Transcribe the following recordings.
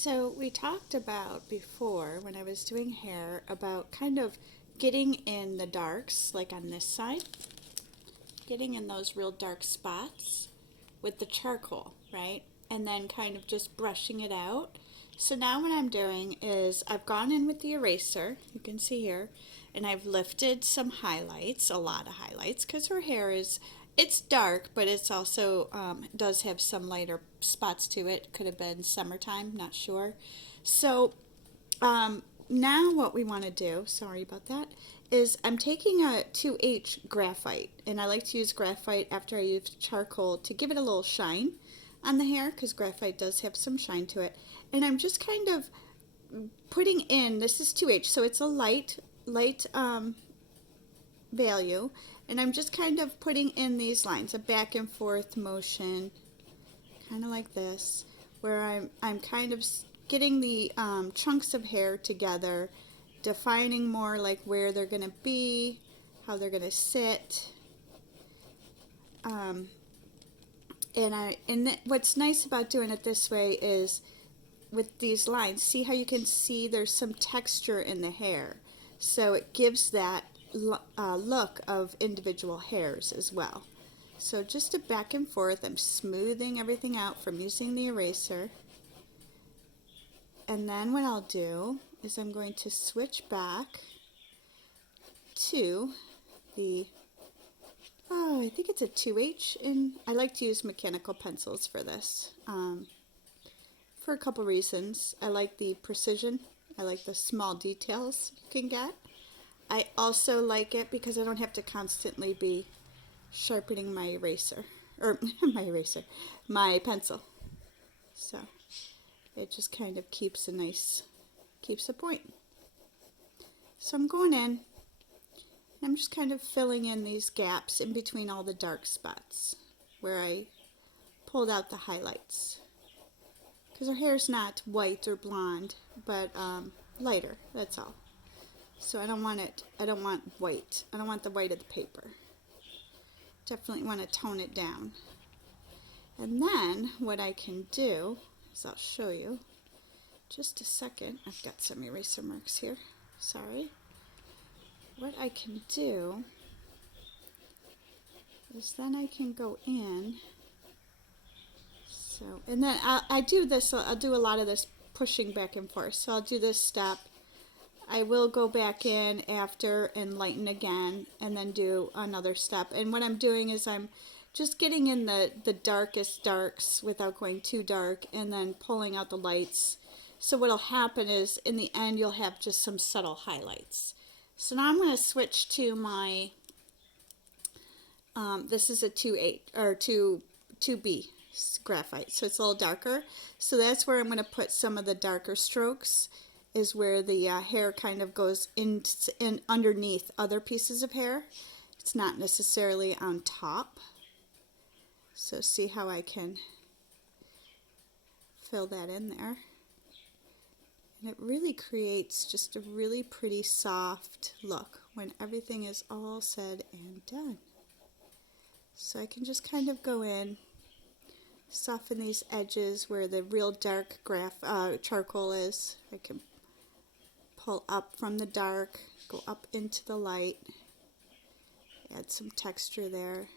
So we talked about before when I was doing hair about kind of getting in the darks, like on this side, getting in those real dark spots with the charcoal, right? And then kind of just brushing it out. So now what I'm doing is I've gone in with the eraser, you can see here, and I've lifted some highlights, a lot of highlights, because her hair it's dark, but it's also does have some lighter spots to it. Could have been summertime, not sure. So now what we want to do, sorry about that, is I'm taking a 2H graphite, and I like to use graphite after I use charcoal to give it a little shine on the hair, because graphite does have some shine to it. And I'm just kind of putting in, this is 2H, so it's a light value, and I'm just kind of putting in these lines, a back and forth motion, kind of like this, where I'm kind of getting the chunks of hair together, defining more like where they're going to be, how they're going to sit. What's nice about doing it this way is with these lines, see how you can see there's some texture in the hair. So it gives that look of individual hairs as well. So just a back and forth, I'm smoothing everything out from using the eraser. And then what I'll do is I'm going to switch back to the, I think it's a 2H, and I like to use mechanical pencils for this for a couple reasons. I like the precision, I like the small details you can get. I also like it because I don't have to constantly be sharpening my eraser, or my pencil. So it just kind of keeps a point. So I'm going in, I'm just kind of filling in these gaps in between all the dark spots where I pulled out the highlights. Because her hair is not white or blonde, but lighter, that's all. So I don't want white. I don't want the white of the paper. Definitely want to tone it down. And then what I can do is I'll show you. Just a second. I've got some eraser marks here. Sorry. What I can do is then I can go in. So, and then I do this, I'll do a lot of this pushing back and forth. So I'll do this step. I will go back in after and lighten again, and then do another step. And what I'm doing is I'm just getting in the darkest darks without going too dark, and then pulling out the lights. So what will happen is in the end you'll have just some subtle highlights. So now I'm going to switch to my, this is a 2A or 2B graphite, so it's a little darker. So that's where I'm going to put some of the darker strokes, is where the hair kind of goes in underneath other pieces of hair. It's not necessarily on top. So see how I can fill that in there. And it really creates just a really pretty soft look when everything is all said and done. So I can just kind of go in, soften these edges where the real dark charcoal is. I can pull up from the dark, go up into the light, add some texture there,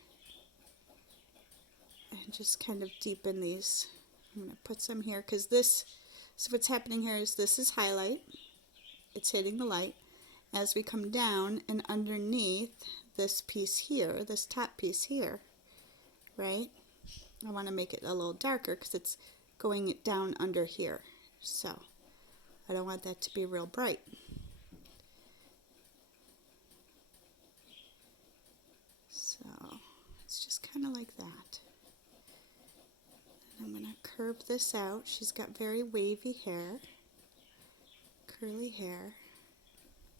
and just kind of deepen these. I'm going to put some here because this, so what's happening here is this is highlight, it's hitting the light. As we come down and underneath this piece here, this top piece here, right, I want to make it a little darker because it's going down under here. So I don't want that to be real bright. So it's just kind of like that. And I'm going to curve this out. She's got very wavy hair, curly hair,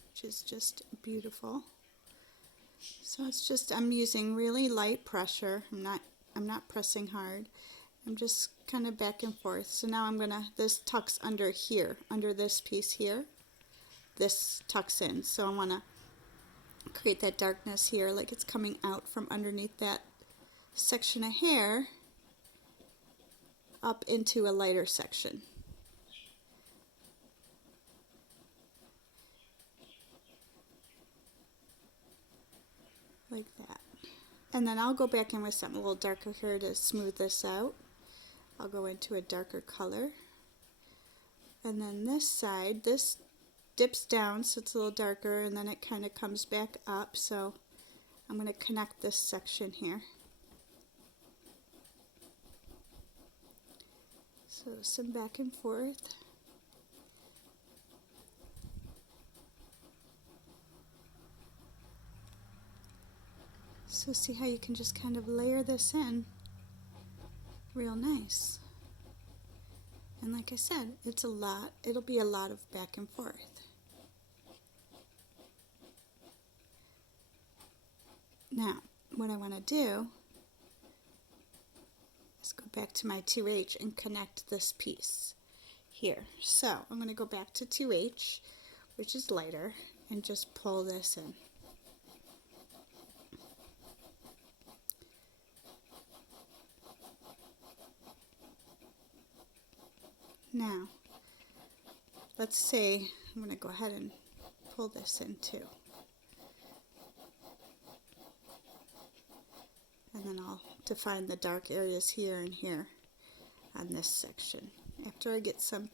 which is just beautiful. So it's just, I'm using really light pressure. I'm not pressing hard. I'm just kind of back and forth. So now I'm gonna, this tucks under here, under this piece here. This tucks in. So I wanna create that darkness here, like it's coming out from underneath that section of hair up into a lighter section. like that. And then I'll go back in with something a little darker here to smooth this out. I'll go into a darker color. And then this side, this dips down so it's a little darker, and then it kind of comes back up. So I'm going to connect this section here. So some back and forth. So see how you can just kind of layer this in real nice. And like I said, it's a lot. It'll be a lot of back and forth. Now, what I want to do is go back to my 2H and connect this piece here. So I'm going to go back to 2H, which is lighter, and just pull this in. Now, let's say I'm going to go ahead and pull this in too. And then I'll define the dark areas here and here on this section after I get some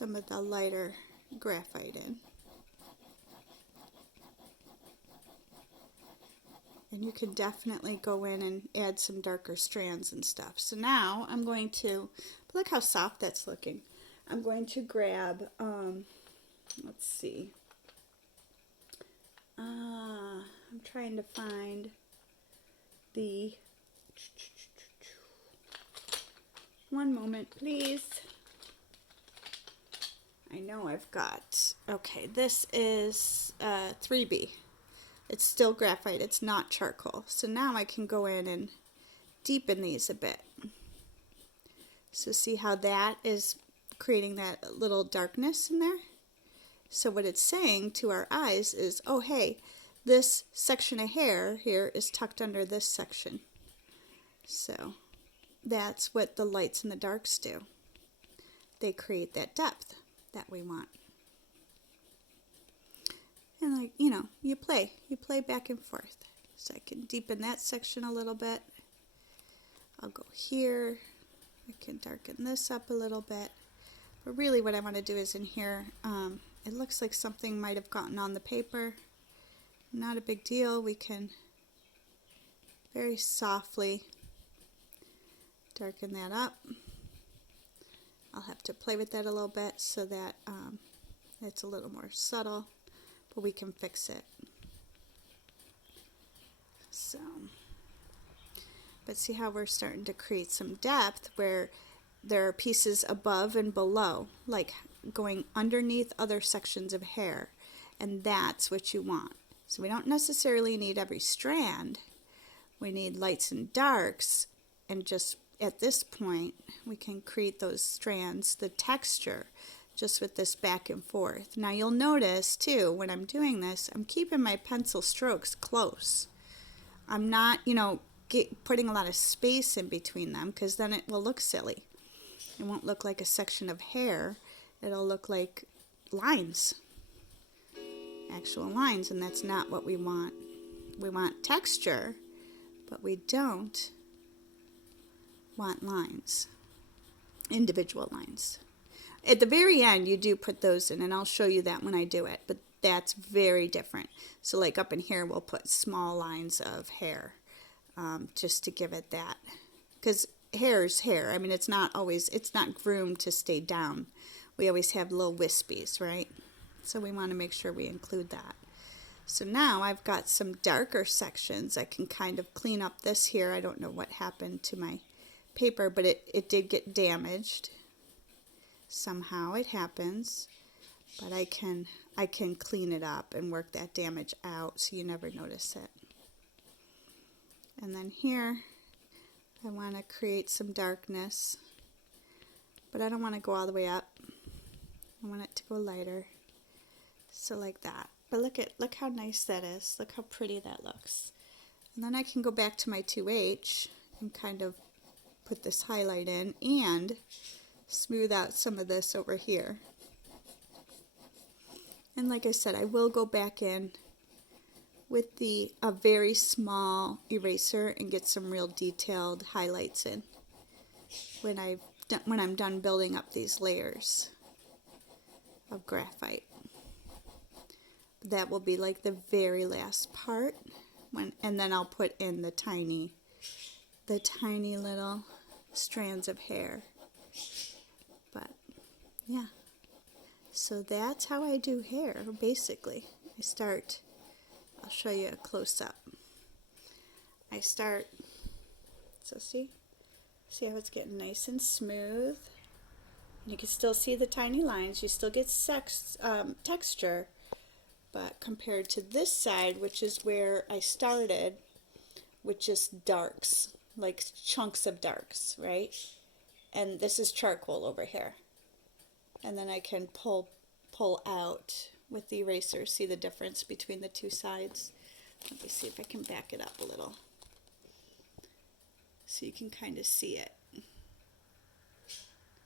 of the lighter graphite in. And you can definitely go in and add some darker strands and stuff. So now I'm going to, look how soft that's looking. I'm going to grab, let's see. I'm trying to find the, one moment please. I know I've got, okay, this is 3B. It's still graphite, it's not charcoal. So now I can go in and deepen these a bit. So see how that is creating that little darkness in there? So what it's saying to our eyes is, oh hey, this section of hair here is tucked under this section. So that's what the lights and the darks do. They create that depth that we want. And like, you know, you play back and forth. So I can deepen that section a little bit. I'll go here. I can darken this up a little bit. But really what I want to do is in here, it looks like something might have gotten on the paper. Not a big deal. We can very softly darken that up. I'll have to play with that a little bit so that it's a little more subtle, but we can fix it. So, but see how we're starting to create some depth where there are pieces above and below, like going underneath other sections of hair, and that's what you want. So we don't necessarily need every strand. We need lights and darks, and just at this point we can create those strands, the texture, just with this back and forth. Now you'll notice too, when I'm doing this, I'm keeping my pencil strokes close. I'm not, you know, putting a lot of space in between them, because then it will look silly. It won't look like a section of hair. It'll look like lines, actual lines, and that's not what we want. We want texture, but we don't want lines, individual lines. At the very end, you do put those in, and I'll show you that when I do it, but that's very different. So like up in here, we'll put small lines of hair, just to give it that, because hair's hair. I mean, it's not groomed to stay down. We always have little wispies, right? So we want to make sure we include that. So now I've got some darker sections. I can kind of clean up this here. I don't know what happened to my paper, but it did get damaged. Somehow it happens, but I can clean it up and work that damage out so you never notice it. And then here I want to create some darkness, but I don't want to go all the way up. I want it to go lighter. So like that. But look how nice that is. Look how pretty that looks. And then I can go back to my 2H and kind of put this highlight in and smooth out some of this over here. And like I said, I will go back in with a very small eraser and get some real detailed highlights in when I'm done building up these layers of graphite. That will be like the very last part, and then I'll put in the tiny little strands of hair. But yeah, so that's how I do hair basically. I'll show you a close-up. I start, so see how it's getting nice and smooth. You can still see the tiny lines. You still get texture, but compared to this side, which is where I started, with just darks, like chunks of darks, right? And this is charcoal over here. And then I can pull out with the eraser, see the difference between the two sides. Let me see if I can back it up a little so you can kind of see it.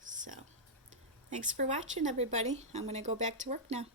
So, thanks for watching, everybody. I'm going to go back to work now.